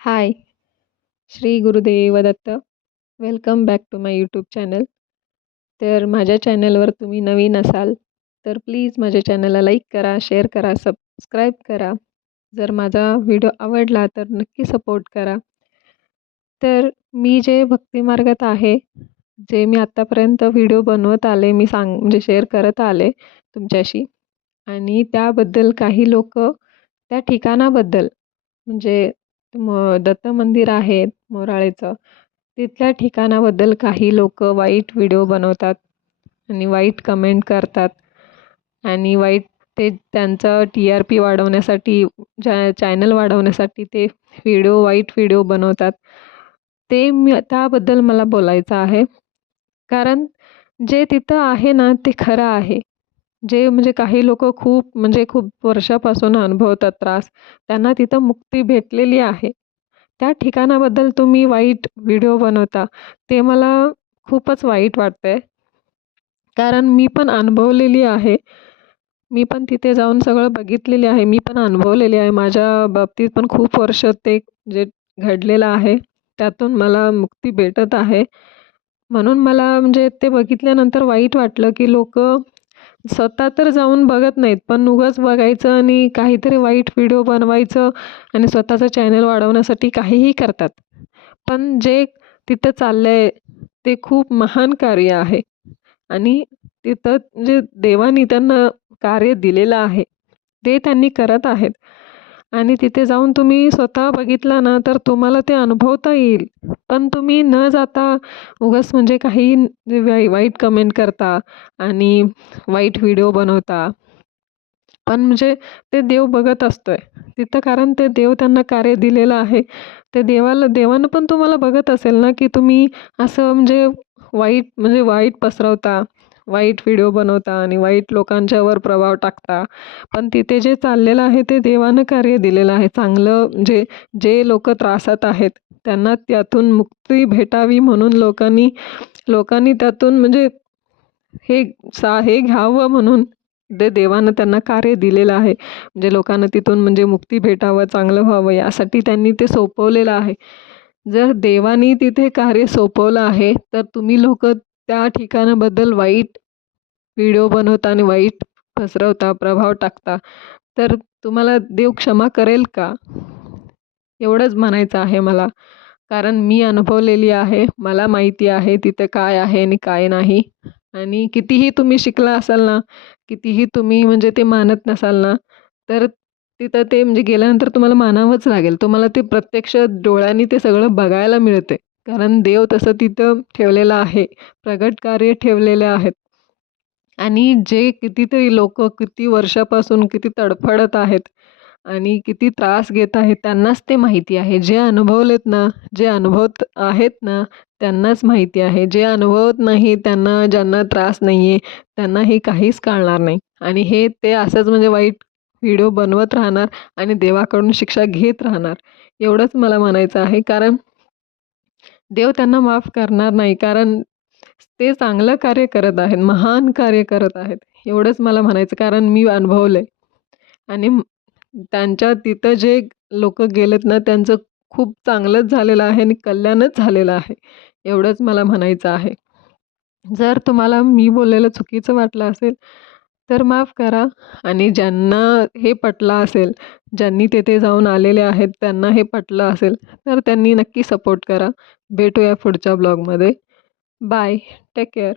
Hi Shri Gurudev Datta welcome back to my YouTube channel तर माझ्या चॅनलवर तुम्ही नवीन असाल तर प्लीज माझ्या चॅनलला लाईक करा शेअर करा सबस्क्राईब करा. जर माझा व्हिडिओ आवडला तर नक्की सपोर्ट करा. तर मी जे भक्तिमार्गात आहे जे मी आत्तापर्यंत व्हिडिओ बनवत आले मी सांग म्हणजे शेअर करत आले तुमच्याशी आणि त्याबद्दल काही लोक त्या ठिकाणाबद्दल म्हणजे म दत्त मंदिर आहे मोराळेचं. तिथल्या ठिकाणाबद्दल काही लोक वाईट व्हिडिओ बनवतात आणि वाईट कमेंट करतात. आणि वाईट ते त्यांचं टी आर पी वाढवण्यासाठी चॅ चॅनल वाढवण्यासाठी ते व्हिडिओ वाईट व्हिडिओ बनवतात. ते मी त्याबद्दल मला बोलायचं आहे. कारण जे तिथं आहे ना ते खरं आहे. जे म्हणजे काही लोक खूप म्हणजे खूप वर्षापासून अनुभवतात त्रास त्यांना तिथं मुक्ती भेटलेली आहे. त्या ठिकाणाबद्दल तुम्ही वाईट व्हिडिओ बनवता ते मला खूपच वाईट वाटतं आहे कारण मी पण अनुभवलेली आहे. मी पण तिथे जाऊन सगळं बघितलेले आहे. मी पण अनुभवलेले आहे. माझ्या बाबतीत पण खूप वर्ष ते जे घडलेलं आहे त्यातून मला मुक्ती भेटत आहे. म्हणून मला म्हणजे ते बघितल्यानंतर वाईट वाटलं की लोक स्वतः तर जाऊन बघत नाहीत पण उगाच बघायचं आणि काहीतरी वाईट व्हिडिओ बनवायचं आणि स्वतःचं चॅनल वाढवण्यासाठी काहीही करतात. पण जे तिथं चाललं आहे ते खूप महान कार्य आहे. आणि तिथं जे देवानी त्यांना कार्य दिलेलं आहे ते त्यांनी करत आहेत. आणि तिथे जाऊन तुम्ही स्वतः बघितला ना तर तुम्हाला ते अनुभवता येईल. पण तुम्ही न जाता उगाच म्हणजे काही वाई वाईट कमेंट करता आणि वाईट व्हिडिओ बनवता. पण म्हणजे ते देव बघत असतो आहे तिथं कारण ते देव त्यांना कार्य दिलेलं आहे. ते देवाला देवानं पण तुम्हाला बघत असेल ना की तुम्ही असं म्हणजे वाईट म्हणजे वाईट पसरवता. वाईट व्हिडिओ बनवता आणि वाईट लोकांच्यावर प्रभाव टाकता. पण तिथे जे चाललेलं आहे ते देवानं कार्य दिलेलं आहे. चांगलं जे जे लोक त्रासात आहेत त्यांना त्यातून मुक्ती भेटावी म्हणून लोकांनी लोकांनी त्यातून म्हणजे हे सा हे घ्यावं म्हणून ते देवानं त्यांना कार्य दिलेलं आहे. म्हणजे लोकांना तिथून म्हणजे मुक्ती भेटावं चांगलं व्हावं यासाठी त्यांनी ते सोपवलेलं आहे. जर देवानी तिथे कार्य सोपवलं आहे तर तुम्ही लोक त्या ठिकाणाबद्दल वाईट व्हिडिओ बनवता आणि वाईट पसरवता प्रभाव टाकता. तर तुम्हाला देव क्षमा करेल का? एवढंच म्हणायचं आहे मला. कारण मी अनुभवलेली आहे मला माहिती आहे तिथे काय आहे आणि काय नाही. आणि कितीही तुम्ही शिकला असाल ना कितीही तुम्ही म्हणजे ते मानत नसाल ना तर तिथं ते म्हणजे गेल्यानंतर तुम्हाला मानावंच लागेल. तुम्हाला ते प्रत्यक्ष डोळ्यांनी ते सगळं बघायला मिळते. कारण देव तसं तिथं ठेवलेलं आहे. प्रगट कार्य ठेवलेले आहेत. आणि जे कितीतरी लोक किती वर्षापासून किती तडफडत आहेत आणि किती त्रास घेत आहेत त्यांनाच ते माहिती आहे. जे अनुभवलेत ना जे अनुभवत आहेत ना त्यांनाच माहिती आहे. जे अनुभवत नाही त्यांना ज्यांना त्रास नाही आहे त्यांना हे काहीच कळणार नाही. आणि हे ते असंच म्हणजे वाईट व्हिडिओ बनवत राहणार आणि देवाकडून शिक्षा घेत राहणार. एवढंच मला म्हणायचं आहे. कारण देव त्यांना माफ करणार नाही कारण ते चांगलं कार्य करत आहेत महान कार्य करत आहेत. एवढंच मला म्हणायचं कारण मी अनुभवलं आहे आणि त्यांच्या तिथं जे लोक गेलेत ना त्यांचं खूप चांगलंच झालेलं आहे आणि कल्याणच झालेलं आहे एवढंच मला म्हणायचं आहे. जर तुम्हाला मी बोललेलं चुकीचं वाटलं असेल तर माफ करा. आणि ज्यांना हे पटलं असेल ज्यांनी तेथे जाऊन आलेले आहेत त्यांना हे पटलं असेल तर त्यांनी नक्की सपोर्ट करा. भेटूया पुढच्या ब्लॉगमध्ये बाय टेक केअर